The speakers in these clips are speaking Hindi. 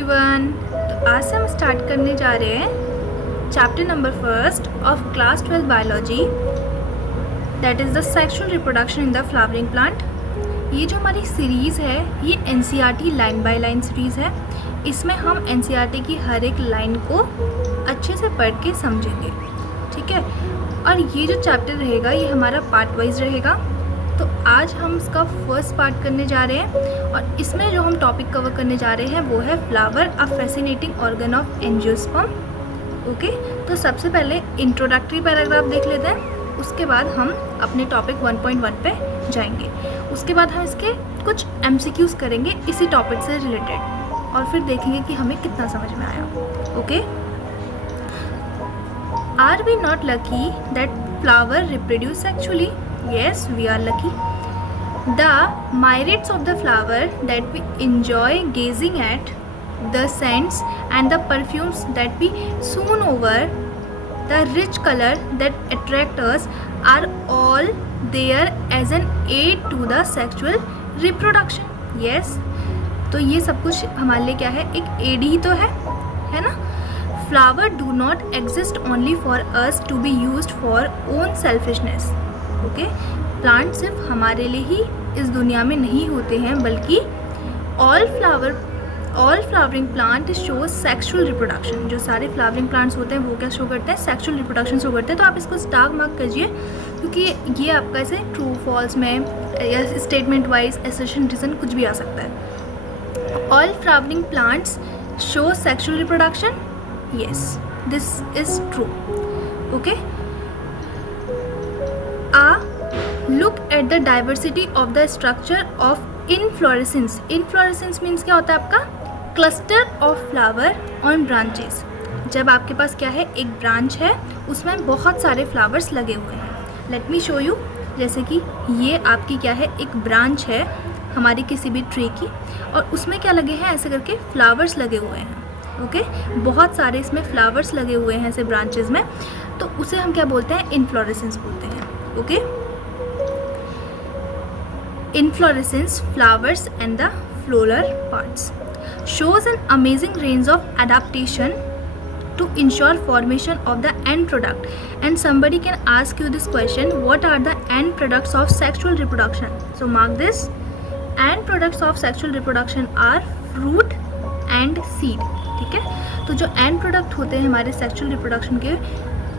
एवरीवन। तो आज से हम स्टार्ट करने जा रहे हैं chapter number 1 of class 12 biology, that is the sexual reproduction in the flowering plant. ये जो हमारी सीरीज़ है ये NCERT line by line series है। इसमें हम एनसीईआरटी की हर एक लाइन को अच्छे से पढ़ के समझेंगे, ठीक है। और ये जो चैप्टर रहेगा ये हमारा पार्ट वाइज रहेगा। तो आज हम इसका फर्स्ट पार्ट करने जा रहे हैं और इसमें जो हम टॉपिक कवर करने जा रहे हैं वो है flower, a fascinating organ of angiosperm. Okay, तो सबसे पहले इंट्रोडक्टरी पैराग्राफ देख लेते हैं, उसके बाद हम अपने टॉपिक 1.1 पे जाएंगे। उसके बाद हम इसके कुछ MCQs करेंगे इसी टॉपिक से रिलेटेड और फिर देखेंगे कि हमें कितना समझ में आया। Okay, are we not lucky that flower reproduce sexually? Yes, we are lucky. The myriads of the flower that we enjoy gazing at, the scents and the perfumes that we swoon over, the rich color that attract us are all there as an aid to the sexual reproduction. Yes, तो ये सब कुछ हमारे लिए क्या है, एक एड ही तो है ना। Flower do not exist only for us to be used for own selfishness. Okay, plant सिर्फ हमारे लिए ही इस दुनिया में नहीं होते हैं, बल्कि all flowering plant show sexual reproduction. जो सारे फ्लावरिंग प्लांट्स होते हैं वो क्या शो करते हैं, सेक्सुअल रिप्रोडक्शन शो करते हैं। तो आप इसको स्टार मार्क कीजिए क्योंकि ये आपका ऐसे ट्रू फॉल्स में या स्टेटमेंट वाइज एसर्शन रीजन कुछ भी आ सकता है। All flowering plants show sexual reproduction, yes this is true. Okay, look at the diversity of the structure of inflorescence. Inflorescence means क्या होता है आपका, cluster of flower on branches। जब आपके पास क्या है, एक ब्रांच है उसमें बहुत सारे फ्लावर्स लगे हुए हैं। Let me show you. जैसे कि ये आपकी क्या है, एक ब्रांच है हमारी किसी भी ट्री की और उसमें क्या लगे हैं, ऐसे करके फ्लावर्स लगे हुए हैं। ओके, बहुत सारे इसमें फ्लावर्स लगे हुए हैं ऐसे ब्रांचेस में, तो उसे हम क्या बोलते हैं, इनफ्लोरेसेंस बोलते हैं। Okay, inflorescence, flowers and the floral parts shows an amazing range of adaptation to ensure formation of the end product. And somebody can ask you this question, what are the end products of sexual reproduction? So mark this, end products of sexual reproduction are fruit and seed। ठीक है, तो जो end product होते हैं हमारे sexual reproduction के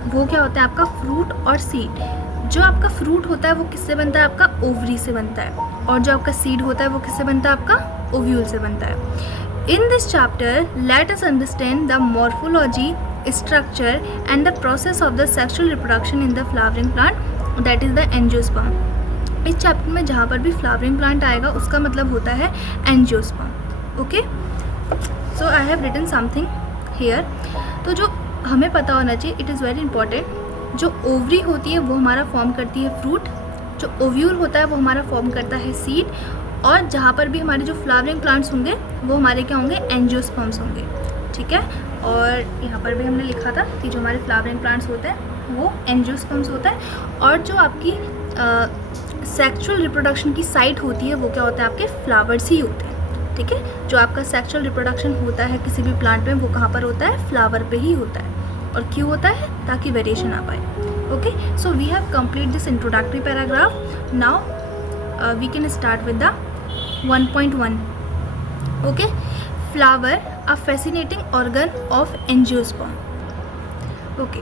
वो क्या होता है आपका, फ्रूट और सीड। जो आपका फ्रूट होता है वो किससे बनता है, आपका ओवरी से बनता है, और जो आपका सीड होता है वो किससे बनता है, आपका ओव्यूल से बनता है। In this chapter let us understand the morphology, structure and the process of the sexual reproduction in the flowering plant, that is the angiosperm. इस चैप्टर में जहाँ पर भी फ्लावरिंग प्लांट आएगा उसका मतलब होता है angiosperm. Okay, so I have written something here. तो जो हमें पता होना चाहिए, इट इज़ वेरी इंपॉर्टेंट, जो ओवरी होती है वो हमारा फॉर्म करती है फ्रूट, जो ओव्यूल होता है वो हमारा फॉर्म करता है सीड, और जहाँ पर भी हमारे जो फ्लावरिंग प्लांट्स होंगे वो हमारे क्या होंगे, एंजियोस्पर्म्स होंगे। ठीक है, और यहाँ पर भी हमने लिखा था कि जो हमारे फ्लावरिंग प्लांट्स होते हैं वो एंजियोस्पर्म्स होता है, और जो आपकी सेक्सुअल रिप्रोडक्शन की साइट होती है वो क्या होता है, आपके फ्लावर्स ही होते हैं। ठीक है, जो आपका सेक्सुअल रिप्रोडक्शन होता है किसी भी प्लांट में वो कहाँ पर होता है, फ्लावर पे ही होता है। और क्यों होता है, ताकि वेरिएशन आ पाए। Okay, so we have complete this introductory paragraph. Now we can start with the 1.1। Okay, flower, a fascinating organ of angiosperm. Okay,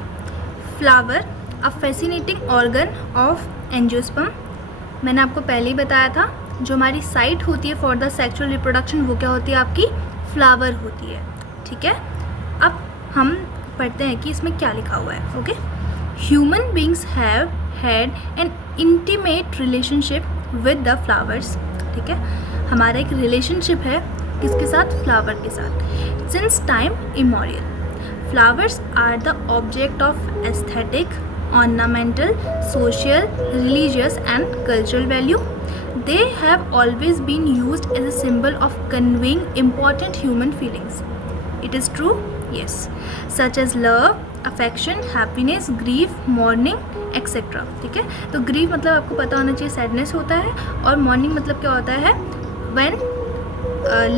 flower, a fascinating organ of angiosperm. मैंने आपको पहले ही बताया था, जो हमारी साइट होती है फॉर द सेक्सुअल रिप्रोडक्शन वो क्या होती है, आपकी फ्लावर होती है। ठीक है, अब हम पढ़ते हैं कि इसमें क्या लिखा हुआ है। Okay, human beings have had an intimate relationship with the flowers. ठीक है, हमारा एक रिलेशनशिप है किसके साथ, फ्लावर के साथ। Since time immemorial flowers are the object of aesthetic, ornamental, social, religious and cultural value. They have always been used as a symbol of conveying important human feelings. It is true, yes, such as love, affection, happiness, grief, mourning, etc. ठीक है, तो grief मतलब आपको पता होना चाहिए सैडनेस होता है, और mourning मतलब क्या होता है, when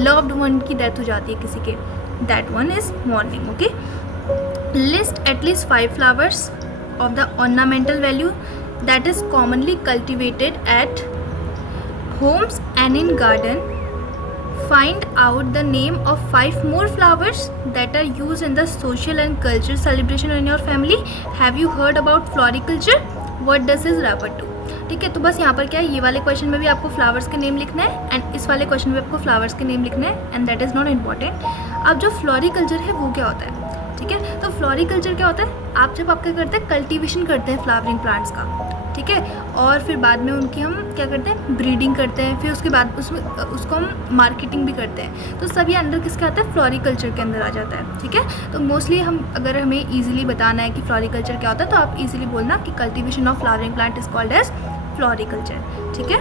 लव्ड वन की डेथ हो जाती है किसी के, that one is morning. Okay, list at least 5 flowers of the ornamental value that is commonly cultivated at homes and in garden. Find out the name of 5 more flowers that are used in the social and cultural celebration in your family. Have you heard about floriculture? What does this refer to? ठीक है, तो बस यहाँ पर क्या है, ये वाले क्वेश्चन में भी आपको फ्लावर्स के नेम लिखना है एंड इस वाले क्वेश्चन में आपको फ्लावर्स के नेम लिखना है and that is not important. अब जो फ्लोरिकल्चर है वो क्या होता है, ठीक है, तो फ्लोरिकल्चर क्या होता है, आप जब आप क्या करते हैं, कल्टीवेशन करते हैं फ्लावरिंग प्लांट्स का, ठीक है, और फिर बाद में उनकी हम क्या करते हैं, ब्रीडिंग करते हैं, फिर उसके बाद उसको हम मार्केटिंग भी करते हैं. तो सब ये अंडर किसके आता है, फ्लोरिकल्चर के अंदर आ जाता है. ठीक है, तो मोस्टली हम अगर हमें ईजिली बताना है कि फ्लोरिकल्चर क्या होता है तो आप ईजिली बोलना कि cultivation of flowering plant is called as floriculture. ठीक है,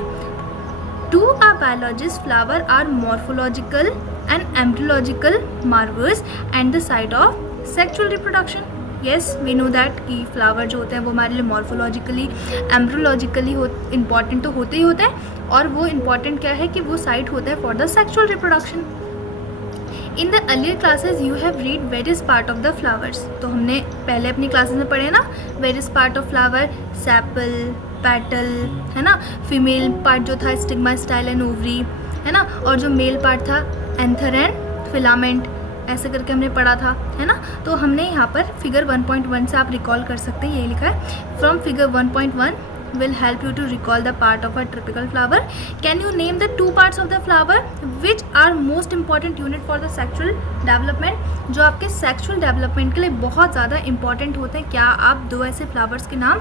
to a biologist flower are morphological and embryological marvels and the site of sexual reproduction. Yes, we know that कि फ्लावर जो होते हैं वो हमारे लिए मॉर्फोलॉजिकली एम्ब्रियोलॉजिकली इम्पॉर्टेंट तो होते ही होते हैं, और वो इम्पॉर्टेंट क्या है कि वो साइट होता है for the sexual reproduction. In the earlier classes you have read various part of the flowers. तो हमने पहले अपनी क्लासेस में पढ़े ना, various part of flower, sepal, petal, है ना, फीमेल पार्ट जो था स्टिग्मा, स्टाइल एंड ओवरी, है ना, और जो मेल पार्ट था एंथर एंड फिलामेंट, ऐसे करके हमने पढ़ा था, है ना. तो हमने यहाँ पर फिगर 1.1 से आप रिकॉल कर सकते हैं, यही लिखा है, from figure 1.1 will help you to recall the part of a typical flower. Can you name the 2 parts of the flower which are most important unit for the sexual development? जो आपके sexual development के लिए बहुत ज़्यादा important होते हैं. क्या आप 2 ऐसे flowers के नाम,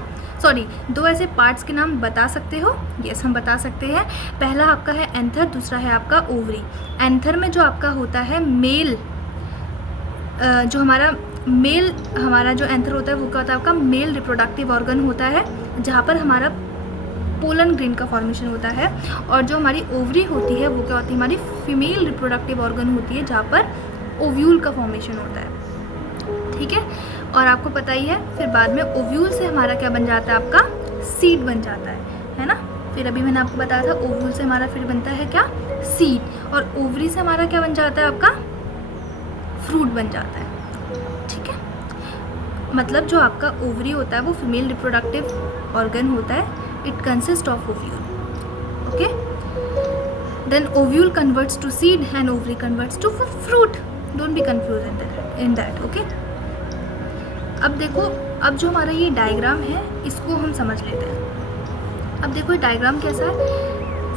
2 ऐसे parts के नाम बता सकते हो? Yes, हम बता सकते हैं. पहला आपका है एंथर, दूसरा है आपका ओवरी. एंथर में जो आपका होता है मेल, जो हमारा जो एंथर होता है वो क्या होता है, आपका मेल रिप्रोडक्टिव ऑर्गन होता है, जहाँ पर हमारा पोलन ग्रेन का फॉर्मेशन होता है. और जो हमारी ओवरी होती है वो क्या होती है, हमारी फीमेल रिप्रोडक्टिव ऑर्गन होती है, जहाँ पर ओव्यूल का फॉर्मेशन होता है. ठीक है, और आपको पता ही है फिर बाद में ओव्यूल से हमारा क्या बन जाता है, आपका सीड बन जाता है ना. फिर अभी मैंने आपको बताया था ओव्यूल से हमारा फिर बनता है क्या, सीड, और ओवरी से हमारा क्या बन जाता है, आपका फ्रूट बन जाता है. ठीक है, मतलब जो आपका ओवरी होता है वो फीमेल रिप्रोडक्टिव ऑर्गन होता है. It consist of ovule. Okay, then ovule converts to seed and ovary converts to fruit. Don't be confuse in that. Okay, अब देखो, अब जो हमारा ये डायग्राम है इसको हम समझ लेते हैं. अब देखो ये डायग्राम कैसा है.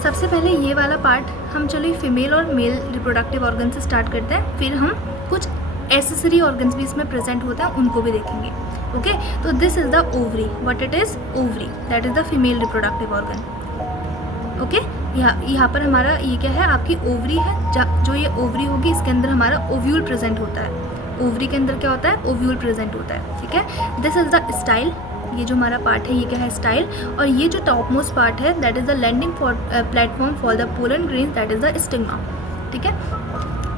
सबसे पहले ये वाला पार्ट हम चलो फीमेल और मेल रिप्रोडक्टिव ऑर्गन से स्टार्ट करते हैं, फिर हम कुछ एसेसरी ऑर्गन्स भी इसमें प्रेजेंट होता है उनको भी देखेंगे. ओके, तो this is the ovary. What it is, ovary, that is the female reproductive organ. Okay, यहाँ पर हमारा ये क्या है, आपकी ओवरी है. जो ये ओवरी होगी इसके अंदर हमारा ओव्यूल प्रेजेंट होता है. ओवरी के अंदर क्या होता है, ओव्यूल प्रेजेंट होता है. ठीक है, दिस इज द स्टाइल. ये जो हमारा पार्ट है ये क्या है, स्टाइल. और ये जो टॉप मोस्ट पार्ट है that is the landing platform for the pollen grains, that is the stigma. ठीक है,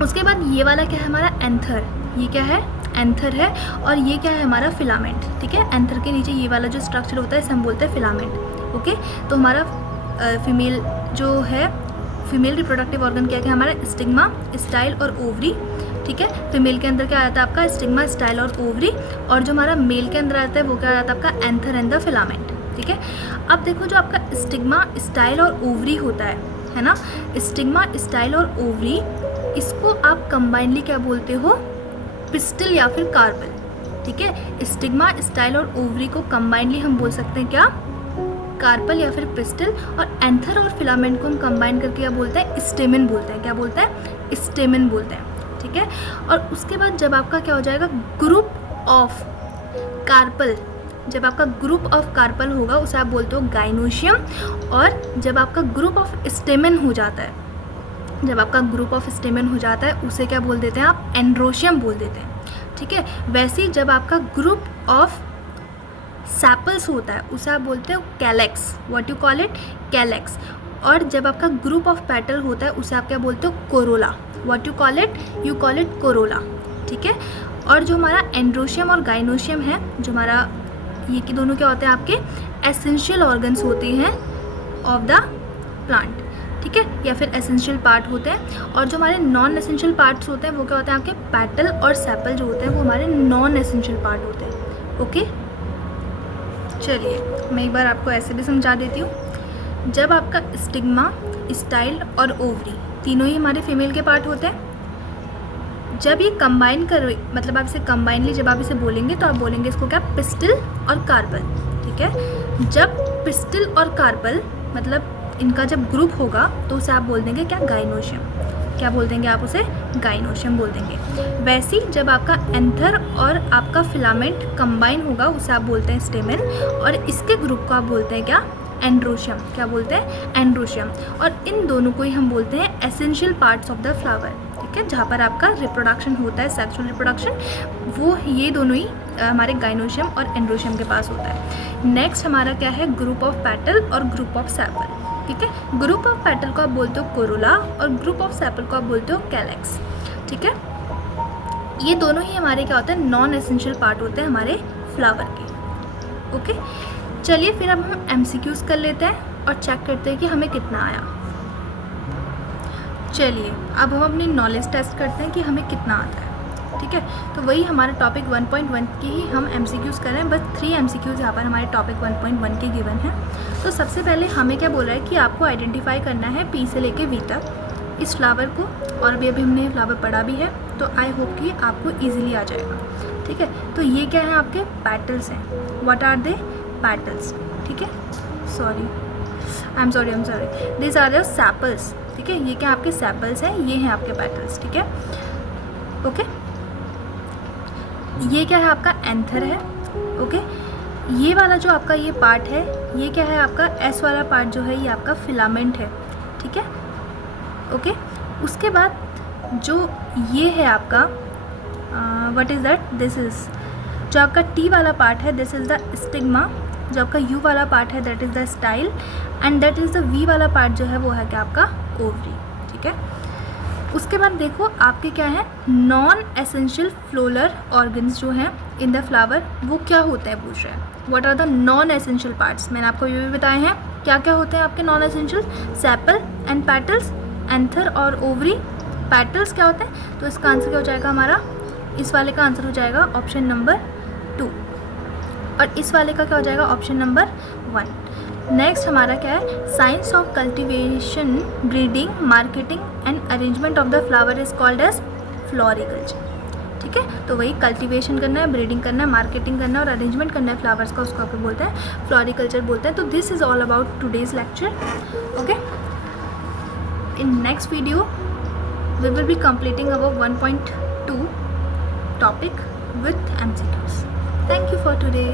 उसके बाद ये वाला क्या है, हमारा एंथर. ये क्या है, एंथर है. और ये क्या है, हमारा फिलामेंट. ठीक है, एंथर के नीचे ये वाला जो स्ट्रक्चर होता है इसे हम बोलते हैं फिलामेंट. ओके, तो हमारा फीमेल जो है, फीमेल रिप्रोडक्टिव ऑर्गन क्या है, हमारा स्टिग्मा, स्टाइल और ओवरी. ठीक है, फीमेल के अंदर क्या आता है, आपका स्टिग्मा, स्टाइल और ओवरी. और जो हमारा मेल के अंदर आता है वो क्या आता है, आपका एंथर एंड द फिलामेंट. ठीक है, अब देखो जो आपका स्टिग्मा, स्टाइल और ओवरी होता है ना, स्टिग्मा, स्टाइल और ओवरी, इसको आप कंबाइनली क्या बोलते हो, पिस्टल या फिर कार्पल. ठीक है, स्टिग्मा, स्टाइल और ओवरी को कंबाइनली हम बोल सकते हैं क्या, कार्पल या फिर पिस्टल. और एंथर और फिलामेंट को हम कंबाइन करके क्या बोलते हैं, स्टेमन बोलते हैं. क्या बोलते हैं, स्टेमन बोलते हैं. ठीक है, और उसके बाद जब आपका क्या हो जाएगा, ग्रुप ऑफ कार्पल, जब आपका ग्रुप ऑफ कार्पल होगा उसे आप बोलते हो गाइनोशियम. और जब आपका ग्रुप ऑफ स्टेमन हो जाता है, जब आपका ग्रुप ऑफ स्टेमन हो जाता है उसे क्या बोल देते हैं आप, एंड्रोशियम बोल देते हैं. ठीक है, वैसे ही जब आपका ग्रुप ऑफ सैपल्स होता है उसे आप बोलते हो calyx. What you call it, calyx. और जब आपका ग्रुप ऑफ पेटल होता है उसे आप क्या बोलते हो, Corolla. What you call it, you call it Corolla. ठीक है, और जो हमारा एंड्रोशियम और गाइनोशियम है, जो हमारा ये कि दोनों क्या होते हैं, आपके एसेंशियल ऑर्गन्स होते हैं ऑफ द प्लांट. ठीक है, या फिर एसेंशियल पार्ट होते हैं। और जो हमारे नॉन एसेंशियल पार्ट्स होते हैं वो क्या होते हैं, आपके पेटल और सेपल जो होते हैं वो हमारे नॉन एसेंशियल पार्ट होते हैं। ओके, चलिए मैं एक बार आपको ऐसे भी समझा देती हूँ। जब आपका स्टिग्मा, स्टाइल और ओवरी तीनों ही हमारे फीमेल के पार्ट होते हैं, जब ये कंबाइन कर, मतलब आप इसे कंबाइनली जब आप इसे बोलेंगे तो आप बोलेंगे इसको क्या, पिस्टिल और कार्पल। ठीक है, जब पिस्टिल और कार्पल मतलब इनका जब ग्रुप होगा तो उसे आप बोल देंगे क्या, गाइनोशियम। क्या बोल देंगे आप उसे, गाइनोशियम बोल देंगे। वैसे ही जब आपका एंथर और आपका फिलामेंट कंबाइन होगा उसे आप बोलते हैं स्टेमेन, और इसके ग्रुप को आप बोलते हैं क्या, एंड्रोशियम। क्या बोलते हैं, एंड्रोशियम। और इन दोनों को ही हम बोलते हैं essential parts of the flower. ठीक है, जहाँ पर आपका रिप्रोडक्शन होता है, सेक्सुअल रिप्रोडक्शन, वो ये दोनों ही हमारे गाइनोशियम और एंड्रोशियम के पास होता है। नेक्स्ट हमारा क्या है, ग्रुप ऑफ पेटल और ग्रुप ऑफ सेपल। ठीक है, ग्रुप ऑफ पेटल को आप बोलते हो कोरोला और ग्रुप ऑफ सेपल को आप बोलते हो कैलेक्स। ठीक है, ये दोनों ही हमारे क्या होते हैं, नॉन एसेंशियल पार्ट होते हैं हमारे फ्लावर के। ओके, चलिए फिर अब हम एमसीक्यूज कर लेते हैं और चेक करते हैं कि हमें कितना आया। चलिए अब हम अपनी नॉलेज टेस्ट करते हैं कि हमें कितना आता है। ठीक है, तो वही हमारा टॉपिक 1.1 की ही हम एमसीक्यूज कर रहे हैं, बस 3 एमसीक्यूज यहाँ पर हमारे टॉपिक 1.1 के गिवन हैं। तो सबसे पहले हमें क्या बोल रहा है कि आपको आइडेंटिफाई करना है पी से लेके वी तक इस फ्लावर को, और अभी हमने फ्लावर पढ़ा भी है, तो आई होप कि आपको ईजिली आ जाएगा। ठीक है, तो ये क्या है, आपके पैटल्स हैं। What are they, petals. ठीक है, I am sorry this are your sepals. ठीक है, ये क्या आपके सैपल्स हैं, ये हैं आपके पेटल्स। ठीक है, ओके, ये क्या है, आपका एंथर है। ओके, ये वाला जो आपका ये पार्ट है, ये क्या है, आपका एस वाला पार्ट जो है ये आपका फिलामेंट है। ठीक है, ओके, उसके बाद जो ये है आपका what is that, this is जो आपका टी वाला पार्ट है, दिस इज़ द स्टिग्मा। जो आपका यू वाला पार्ट है that is the style, and that is the V वाला पार्ट जो है वो है क्या, आपका ओवरी। ठीक है, उसके बाद देखो आपके क्या है, नॉन एसेंशियल फ्लोरल ऑर्गन्स जो हैं इन द फ्लावर वो क्या होते हैं पूछ रहे हैं। What are the non essential parts, मैंने आपको ये भी बताए हैं क्या क्या होते हैं आपके non essential, sepal and petals, anther और ओवरी। पेटल्स क्या होते हैं, तो इसका आंसर क्या हो जाएगा हमारा, इस वाले का आंसर हो जाएगा ऑप्शन नंबर 2, और इस वाले का क्या हो जाएगा, ऑप्शन नंबर 1। नेक्स्ट हमारा क्या है, science of cultivation, breeding, marketing and arrangement of the flower is called as floriculture. ठीक है, तो वही कल्टीवेशन करना है, ब्रीडिंग करना है, मार्केटिंग करना है और अरेंजमेंट करना है फ्लावर्स का, उसको आप बोलते हैं फ्लोरिकल्चर बोलते हैं। तो this is all about today's lecture. Okay, in next video we will be completing our 1.2 topic with MCQs. Thank you for today.